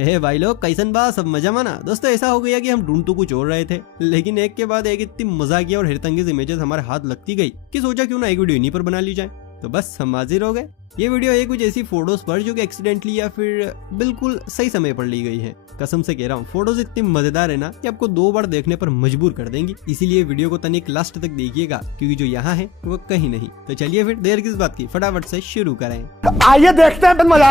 हे भाई लोग, कैसन बा? सब मजा माना? दोस्तों ऐसा हो गया कि हम ढूंढ तो कुछ और रहे थे, लेकिन एक के बाद एक इतनी मजाकिया और हैरतअंगेज इमेजेस हमारे हाथ लगती गई कि सोचा क्यों ना एक वीडियो इन्हीं पर बना ली जाए। तो बस हम हाजिर हो गए। ये वीडियो है कुछ ऐसी फोटोज पर जो कि एक्सीडेंटली या फिर बिल्कुल सही समय पर ली गई है। कसम से कह रहा हूँ, फोटोज इतनी मजेदार है ना कि आपको 2 बार देखने पर मजबूर कर देंगी। इसीलिए वीडियो को तनिक लास्ट तक देखिएगा, क्योंकि जो यहाँ है वो कहीं नहीं। तो चलिए फिर देर किस बात की, फटाफट से शुरू करें। आइए देखते हैं, मजा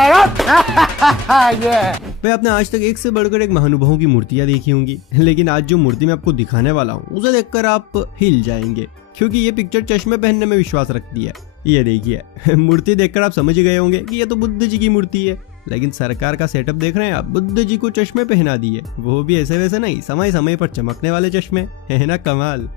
आएगा। भाई आपने आज तक एक से बढ़कर एक महानुभावों की मूर्तियां देखी होंगी, लेकिन आज जो मूर्ति मैं आपको दिखाने वाला हूँ उसे देखकर आप हिल जाएंगे, क्योंकि ये पिक्चर चश्मे पहनने में विश्वास रखती है। ये देखिए, मूर्ति देखकर आप समझ गए होंगे कि ये तो बुद्ध जी की मूर्ति है, लेकिन सरकार का सेटअप देख रहे हैं आप, बुद्ध जी को चश्मे पहना दिए, वो भी ऐसे वैसे नहीं, समय समय पर चमकने वाले चश्मे। है ना कमाल?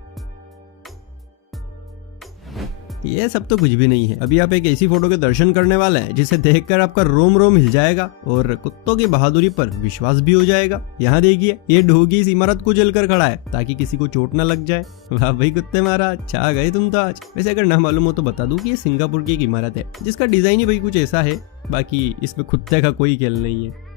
ये सब तो कुछ भी नहीं है। अभी आप एक ऐसी फोटो के दर्शन करने वाले हैं जिसे देखकर आपका रोम रोम हिल जाएगा और कुत्तों की बहादुरी पर विश्वास भी हो जाएगा। यहाँ देखिए, ये ढोगी इस इमारत को जलकर खड़ा है ताकि किसी को चोट न लग जाए। वाह भाई कुत्ते महाराज, छा गए तुम तो आज। वैसे अगर ना मालूम हो तो बता दूं कि ये सिंगापुर की एक इमारत है जिसका डिजाइन ही भाई कुछ ऐसा है, बाकी इसमें कुत्ते का कोई खेल नहीं है।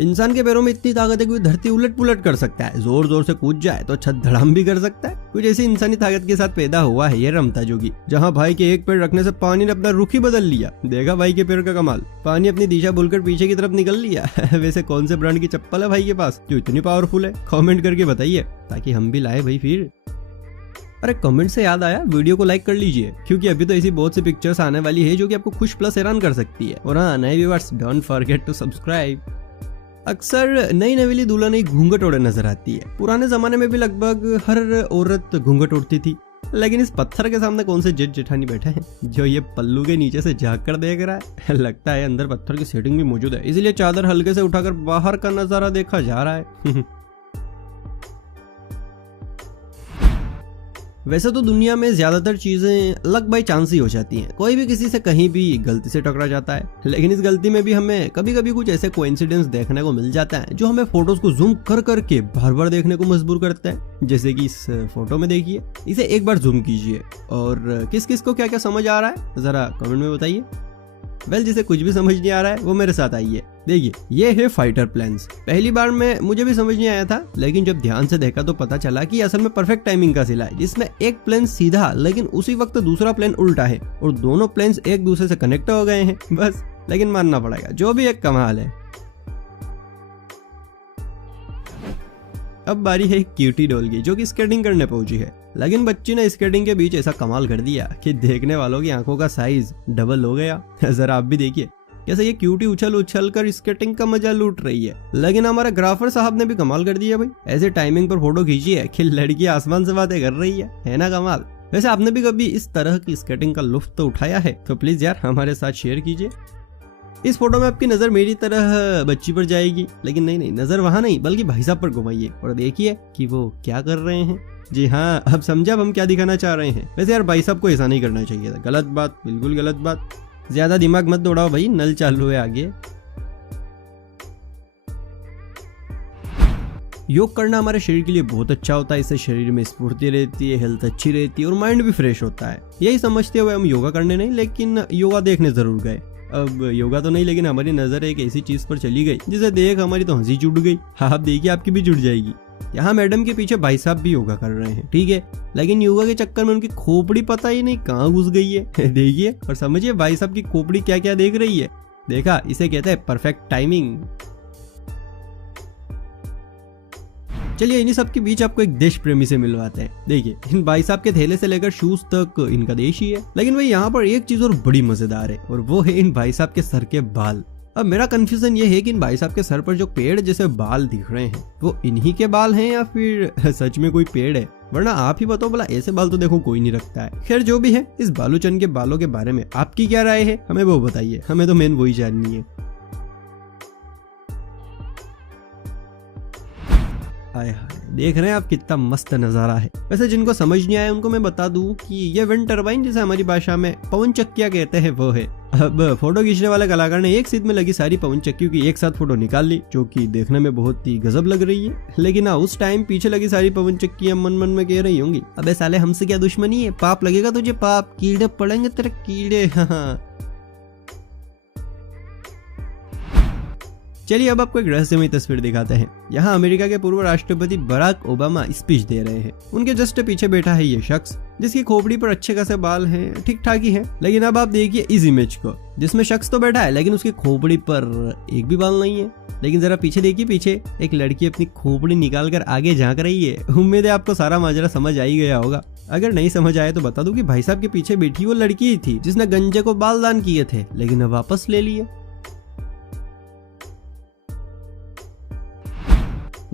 इंसान के पैरों में इतनी ताकत है कि धरती उलट पुलट कर सकता है, जोर जोर से कूद जाए तो छत धड़ाम भी कर सकता है। कुछ ऐसी इंसानी ताकत के साथ पैदा हुआ है ये रमता जोगी, जहाँ भाई के एक पैर रखने से पानी ने अपना रुख ही बदल लिया। देखा भाई के पैर का कमाल, पानी अपनी दिशा भूलकर पीछे की तरफ निकल लिया। वैसे कौन से ब्रांड की चप्पल है भाई के पास जो इतनी पावरफुल है? कमेंट करके बताइए ताकि हम भी लाए भाई फिर। अरे कमेंट से याद आया, वीडियो को लाइक कर लीजिए, क्योंकि अभी तो ऐसी बहुत सी पिक्चर्स आने वाली है जो कि आपको खुश प्लस हैरान कर सकती है। और हाँ नए viewers, don't forget to subscribe. अक्सर नई नवेली दुल्हन एक घूंघट ओढ़े नजर आती है। पुराने जमाने में भी लगभग हर औरत घूंघट ओढ़ती थी, लेकिन इस पत्थर के सामने कौन से जेठ जेठानी बैठे हैं जो ये पल्लू के नीचे से झांक कर देख रहा है। लगता है अंदर पत्थर की सेटिंग भी मौजूद है, इसलिए चादर हल्के से उठाकर बाहर का नजारा देखा जा रहा है। वैसे तो दुनिया में ज्यादातर चीजें लक बाय चांस ही हो जाती हैं। कोई भी किसी से कहीं भी गलती से टकरा जाता है, लेकिन इस गलती में भी हमें कभी कभी कुछ ऐसे कोइंसिडेंस देखने को मिल जाता है जो हमें फोटोज को जूम कर करके बार बार देखने को मजबूर करता है। जैसे कि इस फोटो में देखिए, इसे एक बार जूम कीजिए और किस किस को क्या क्या समझ आ रहा है जरा कमेंट में बताइए। वेल जिसे कुछ भी समझ नहीं आ रहा है वो मेरे साथ आइए। देखिए, ये है फाइटर प्लेन्स। पहली बार में मुझे भी समझ नहीं आया था, लेकिन जब ध्यान से देखा तो पता चला कि असल में परफेक्ट टाइमिंग का सिला है, जिसमें एक प्लेन सीधा लेकिन उसी वक्त दूसरा प्लेन उल्टा है और दोनों प्लेन्स एक दूसरे से कनेक्ट हो गए हैं बस। लेकिन मानना पड़ेगा, जो भी एक कमाल है। अब बारी है क्यूटी डॉल की, जो कि स्केटिंग करने पहुंची है, लेकिन बच्ची ने स्केटिंग के बीच ऐसा कमाल कर दिया कि देखने वालों की आंखों का साइज डबल हो गया। जरा आप भी देखिए कैसे ये क्यूटी उछल उछल कर स्केटिंग का मजा लूट रही है। लेकिन हमारे ग्राफर साहब ने भी कमाल कर दिया भाई, ऐसे टाइमिंग पर फोटो खींची है कि लड़की आसमान से बातें कर रही है ना कमाल? वैसे आपने भी कभी इस तरह की स्केटिंग का लुत्फ तो उठाया है तो प्लीज यार हमारे साथ शेयर कीजिए। इस फोटो में आपकी नजर मेरी तरह बच्ची पर जाएगी, लेकिन नहीं, नजर वहां नहीं बल्कि भाई साहब पर घुमाइए और देखिए कि वो क्या कर रहे हैं। जी हाँ, अब समझा हम क्या दिखाना चाह रहे हैं। वैसे यार भाई साहब को ऐसा नहीं करना चाहिए था, गलत बात, बिल्कुल गलत बात। ज्यादा दिमाग मत दौड़ाओ भाई, नल चालू है आगे। योग करना हमारे शरीर के लिए बहुत अच्छा होता है, इससे शरीर में स्फूर्ति रहती है, हेल्थ अच्छी रहती है और माइंड भी फ्रेश होता है। यही समझते हुए हम योगा करने नहीं लेकिन योगा देखने जरूर गए। अब योगा तो नहीं, लेकिन हमारी नजर एक ऐसी चीज पर चली गई जिसे देख हमारी तो हंसी जुट गई। आप देखिए, आपकी भी जुट जाएगी। यहाँ मैडम के पीछे भाई साहब भी योगा कर रहे हैं, ठीक है, लेकिन योगा के चक्कर में उनकी खोपड़ी पता ही नहीं कहाँ घुस गई है। देखिए और समझिए भाई साहब की खोपड़ी क्या क्या देख रही है। देखा, इसे कहते हैं परफेक्ट टाइमिंग। चलिए इन्हीं सब के बीच आपको एक देश प्रेमी से मिलवाते हैं। देखिए, इन भाई साहब के थैले से लेकर शूज तक इनका देश ही है, लेकिन भाई यहाँ पर एक चीज और बड़ी मजेदार है और वो है इन भाई साहब के सर के बाल। अब मेरा कंफ्यूजन ये है कि इन भाई साहब के सर पर जो पेड़ जैसे बाल दिख रहे हैं वो इन्हीं के बाल हैं या फिर सच में कोई पेड़ है, वरना आप ही बताओ भला, ऐसे बाल तो देखो कोई नहीं रखता है। खैर जो भी है, इस बालूचंद के बालों के बारे में आपकी क्या राय है हमें वो बताइए, हमें तो मेन वही जाननी है। हाय हाय, देख रहे हैं आप कितना मस्त नजारा है। वैसे जिनको समझ नहीं आया उनको मैं बता दूं कि ये विंड टरबाइन, जिसे हमारी भाषा में पवन चक्कियां कहते हैं, वो है। अब फोटो खींचने वाले कलाकार ने एक सीध में लगी सारी पवन चक्कियों की एक साथ फोटो निकाल ली, जो कि देखने में बहुत ही गजब लग रही है। लेकिन उस टाइम पीछे लगी सारी पवन चक्कियां मन मन में कह रही होंगी, अबे साले हमसे क्या दुश्मनी है, पाप लगेगा तुझे, पाप, कीड़े पड़ेंगे तेरे कीड़े। चलिए अब आपको एक रहस्यमय तस्वीर दिखाते हैं। यहाँ अमेरिका के पूर्व राष्ट्रपति बराक ओबामा स्पीच दे रहे हैं। उनके जस्ट पीछे बैठा है ये शख्स जिसकी खोपड़ी पर अच्छे खासे बाल हैं, ठीक ठाक ही है। लेकिन अब आप देखिए इस इमेज को, जिसमें शख्स तो बैठा है लेकिन उसकी खोपड़ी पर एक भी बाल नहीं है। लेकिन जरा पीछे देखिए, पीछे एक लड़की अपनी खोपड़ी निकाल कर आगे झांक रही है। उम्मीद है आपको सारा माजरा समझ आ ही गया होगा। अगर नहीं समझ आया तो बता दूं कि भाई साहब के पीछे बैठी वो लड़की ही थी जिसने गंजे को बाल दान किए थे, लेकिन अब वापस ले लिए।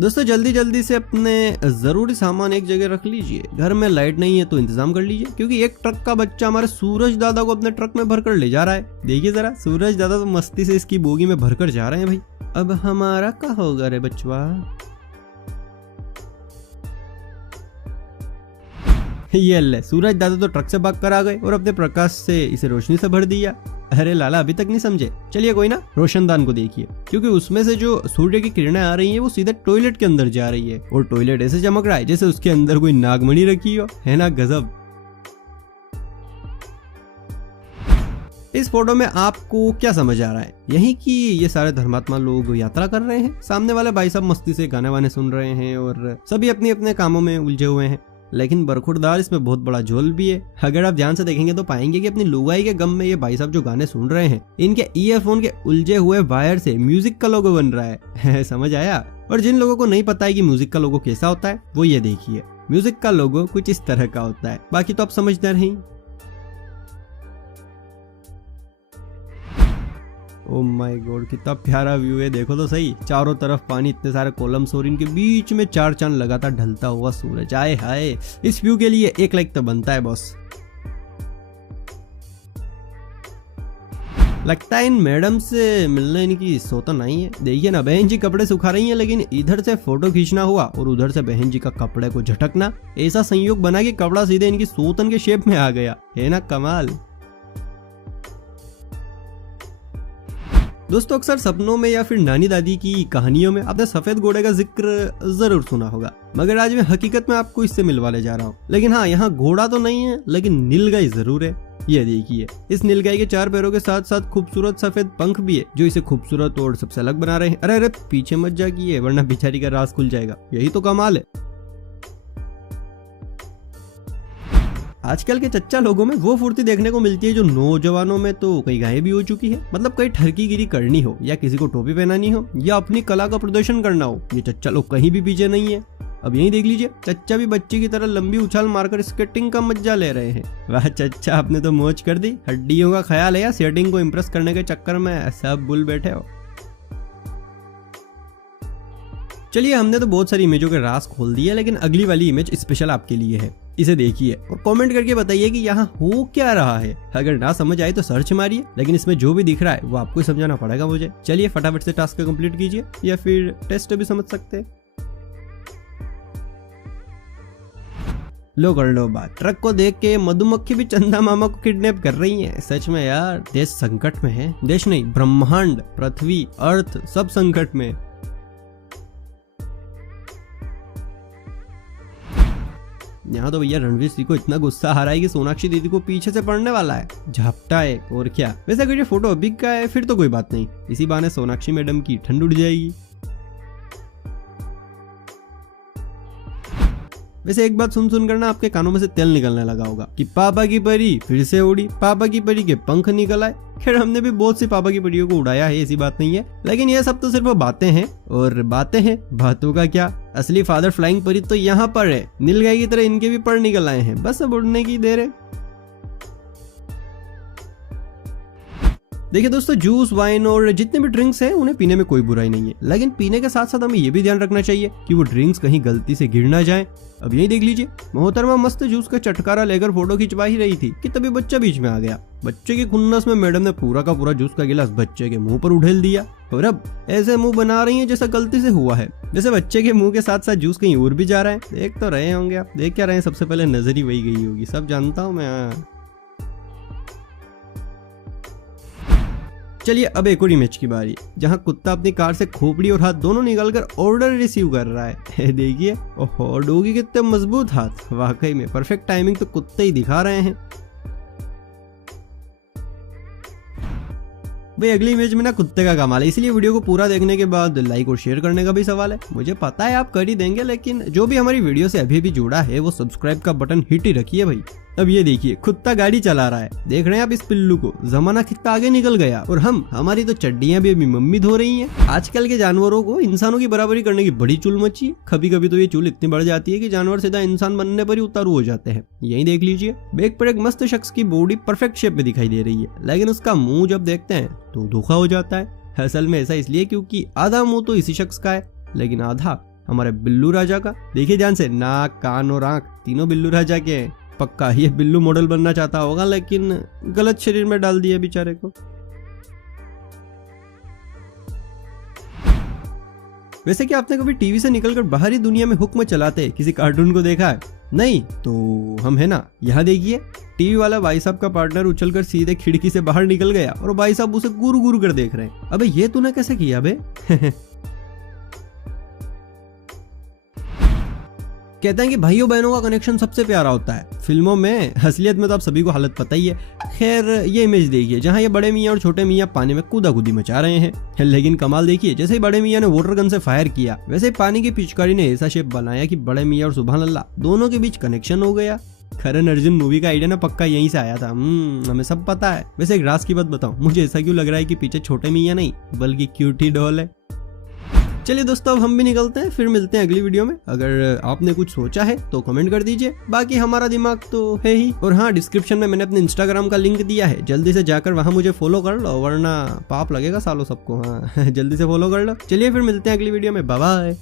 दोस्तों जल्दी जल्दी से अपने जरूरी सामान एक जगह रख लीजिए। घर में लाइट नहीं है तो इंतजाम कर लीजिए, क्योंकि एक ट्रक का बच्चा हमारे सूरज दादा को अपने ट्रक में भरकर ले जा रहा है। देखिए जरा, सूरज दादा तो मस्ती से इसकी बोगी में भरकर जा रहे हैं। भाई अब हमारा क्या होगा रे बचवा। ये ले, सूरज दादा तो ट्रक से भाग कर आ गए और अपने प्रकाश से इसे रोशनी से भर दिया। अरे लाला अभी तक नहीं समझे? चलिए कोई ना, रोशनदान को देखिए, क्योंकि उसमें से जो सूर्य की किरणें आ रही हैं वो सीधे टॉयलेट के अंदर जा रही है और टॉयलेट ऐसे चमक रहा है जैसे उसके अंदर कोई नागमणि रखी हो, है ना गजब। इस फोटो में आपको क्या समझ आ रहा है? यही कि ये सारे धर्मात्मा लोग यात्रा कर रहे हैं, सामने वाले भाई साहब मस्ती से गाने वाने सुन रहे हैं और सभी अपने अपने कामों में उलझे हुए हैं। लेकिन बरखुरदार इसमें बहुत बड़ा झोल भी है। अगर आप ध्यान से देखेंगे तो पाएंगे कि अपनी लुगाई के गम में ये भाई साहब जो गाने सुन रहे हैं, इनके ईयरफोन के उलझे हुए वायर से म्यूजिक का लोगो बन रहा है। समझ आया? और जिन लोगों को नहीं पता है कि म्यूजिक का लोगो कैसा होता है, वो ये देखिए, म्यूजिक का लोगो कुछ इस तरह का होता है। बाकी तो आप समझदार हैं। ओ माय गॉड, कितना प्यारा व्यू है, देखो तो सही। चारों तरफ पानी, इतने सारे कॉलम्स और इनके बीच में चार चांद लगातार ढलता हुआ सूरज। आए हाय, इस व्यू के लिए एक लाइक तो बनता है बॉस। लगता है इन मैडम से मिलने इनकी सोता नहीं है। देखिए ना, बहन जी कपड़े सुखा रही हैं, लेकिन इधर से फोटो खींचना हुआ और उधर से बहन जी का कपड़े को झटकना। ऐसा संयोग बना कि कपड़ा सीधे इनकी सोतन के शेप में आ गया, है ना कमाल। दोस्तों अक्सर सपनों में या फिर नानी दादी की कहानियों में आपने सफेद घोड़े का जिक्र जरूर सुना होगा, मगर आज मैं हकीकत में आपको इससे मिलवाने जा रहा हूँ। लेकिन हाँ, यहाँ घोड़ा तो नहीं है, लेकिन नीलगाय जरूर है। ये देखिए, इस नीलगाय के चार पैरों के साथ साथ खूबसूरत सफेद पंख भी है, जो इसे खूबसूरत और सबसे अलग बना रहे हैं। अरे अरे पीछे मत जाइए, वरना बेचारी का राज खुल जाएगा। यही तो कमाल है। आजकल के चच्चा लोगों में वो फुर्ती देखने को मिलती है जो नौजवानों में तो कई गायब भी हो चुकी है। मतलब कहीं ठरकीगिरी करनी हो, या किसी को टोपी पहनानी हो, या अपनी कला का प्रदर्शन करना हो, ये चच्चा लोग कहीं भी पीछे नहीं है। अब यही देख लीजिए, चच्चा भी बच्चे की तरह लंबी उछाल मारकर स्केटिंग का मजा ले रहे हैं। वाह चच्चा, आपने तो मौज कर दी। हड्डियों का ख्याल है या सेटिंग को इम्प्रेस करने के चक्कर में सब भूल बैठे हो? चलिए, हमने तो बहुत सारी इमेजों के राज खोल दिए, लेकिन अगली वाली इमेज स्पेशल आपके लिए है। इसे देखिए और कमेंट करके बताइए कि यहाँ हो क्या रहा है। अगर ना समझ आए तो सर्च मारिए, लेकिन इसमें जो भी दिख रहा है वो आपको ही समझाना पड़ेगा मुझे। चलिए फटाफट से टास्क कंप्लीट कीजिए, या फिर टेस्ट भी समझ सकते हैं। लो कर लो बात। ट्रक को देख के मधुमक्खी भी चंदा मामा को किडनैप कर रही है। सच में यार, देश संकट में है। देश नहीं, ब्रह्मांड, पृथ्वी, अर्थ सब संकट में। यहाँ तो भैया रणवीर सिंह को इतना गुस्सा आ रहा है कि सोनाक्षी दीदी को पीछे से पड़ने वाला है। झपटा है और क्या। वैसे अगर ये फोटो अभी का है फिर तो कोई बात नहीं, इसी बहाने सोनाक्षी मैडम की ठंड उड़ जाएगी। वैसे एक बात सुन सुनकर ना आपके कानों में से तेल निकलने लगा होगा कि पापा की परी फिर से उड़ी, पापा की परी के पंख निकल आए। खैर, हमने भी बहुत सी पापा की परियों को उड़ाया है, ऐसी बात नहीं है, लेकिन ये सब तो सिर्फ बातें हैं। और बातें हैं, बातों का क्या। असली फादर फ्लाइंग परी तो यहाँ पर है। नीलगाय की तरह इनके भी पर निकल आए हैं, बस अब उड़ने की देर है। देखिए दोस्तों, जूस, वाइन और जितने भी ड्रिंक्स हैं उन्हें पीने में कोई बुराई नहीं है, लेकिन पीने के साथ साथ हमें ये भी ध्यान रखना चाहिए कि वो ड्रिंक्स कहीं गलती से गिर ना जाए। अब यही देख लीजिए, मोहतरमा मस्त जूस का चटकारा लेकर फोटो खिंचवा ही रही थी कि तभी बच्चा बीच में आ गया। बच्चे की खुन्नस में मैडम ने पूरा का पूरा जूस का गिलास बच्चे के मुंह पर उड़ेल दिया, और अब ऐसे मुंह बना रही है जैसा गलती से हुआ है, जैसे बच्चे के मुंह के साथ साथ जूस कहीं और भी जा रहा है। देख तो रहे होंगे आप, देख क्या रहे हैं, सबसे पहले नजर ही वही गई होगी, सब जानता हूँ मैं। चलिए अब एक और इमेज की बारी, जहां कुत्ता अपनी कार से खोपड़ी और हाथ दोनों निकालकर ऑर्डर रिसीव कर रहा है। देखिए, ओहो डॉगी कितने मजबूत हाथ, वाकई में परफेक्ट टाइमिंग तो कुत्ते ही दिखा रहे हैं। भाई अगली इमेज में ना कुत्ते का कमाल है, इसलिए वीडियो को पूरा देखने के बाद लाइक और शेयर करने का भी सवाल है। मुझे पता है आप कर ही देंगे, लेकिन जो भी हमारी वीडियो से अभी भी जुड़ा है वो सब्सक्राइब का बटन हिट ही रखिए भाई। अब ये देखिए कुत्ता गाड़ी चला रहा है, देख रहे हैं आप इस पिल्लू को, जमाना कितना आगे निकल गया और हमारी तो चड्डियां भी अभी मम्मी धो रही हैं। आजकल के जानवरों को इंसानों की बराबरी करने की बड़ी चुल मची है। कभी कभी तो ये चुल इतनी बढ़ जाती है कि जानवर सीधा इंसान बनने पर ही उतारू हो जाते हैं। यही देख लीजिए, बैक पर एक मस्त शख्स की बॉडी परफेक्ट शेप में दिखाई दे रही है, लेकिन उसका मुंह जब देखते हैं तो धोखा हो जाता है। असल में ऐसा इसलिए क्योंकि आधा मुंह तो इसी शख्स का है, लेकिन आधा हमारे बिल्लू राजा का। देखिए ध्यान से, नाक, कान और आंख तीनों बिल्लू राजा के हैं। पक्का ये बिल्लू मॉडल बनना चाहता होगा, लेकिन गलत शरीर में डाल दिया बेचारे को। वैसे क्या आपने कभी टीवी से निकलकर बाहरी दुनिया में हुक्म चलाते किसी कार्टून को देखा है? नहीं तो हम है ना, यहाँ देखिए, टीवी वाला भाई साहब का पार्टनर उछलकर सीधे खिड़की से बाहर निकल गया और भाई साहब उसे गुरु गुरु कर देख रहे हैं। अबे ये तूने कैसे किया बे? कहते हैं कि भाइयों बहनों का कनेक्शन सबसे प्यारा होता है फिल्मों में, असलियत में तो आप सभी को हालत पता ही है। खैर ये इमेज देखिए जहां ये बड़े मियाँ और छोटे मियाँ पानी में कूदाकूदी मचा रहे हैं, लेकिन कमाल देखिए, जैसे ही बड़े मियाँ ने वाटर गन से फायर किया वैसे ही पानी की पिचकारी ने ऐसा शेप बनाया कि बड़े मियाँ और सुभान अल्लाह दोनों के बीच कनेक्शन हो गया। करण अर्जुन मूवी का आइडिया ना पक्का यहीं से आया था, हमें सब पता है। वैसे एक राज की बात बताऊं, मुझे ऐसा क्यों लग रहा है कि पीछे छोटे मियाँ नहीं बल्कि क्यूटी डॉल है। चलिए दोस्तों, अब हम भी निकलते हैं, फिर मिलते हैं अगली वीडियो में। अगर आपने कुछ सोचा है तो कमेंट कर दीजिए, बाकी हमारा दिमाग तो है ही। और हाँ, डिस्क्रिप्शन में मैंने अपने इंस्टाग्राम का लिंक दिया है, जल्दी से जाकर वहां मुझे फॉलो कर लो, वरना पाप लगेगा सालों सबको। हाँ जल्दी से फॉलो कर लो। चलिए फिर मिलते हैं अगली वीडियो में, बाय बाय।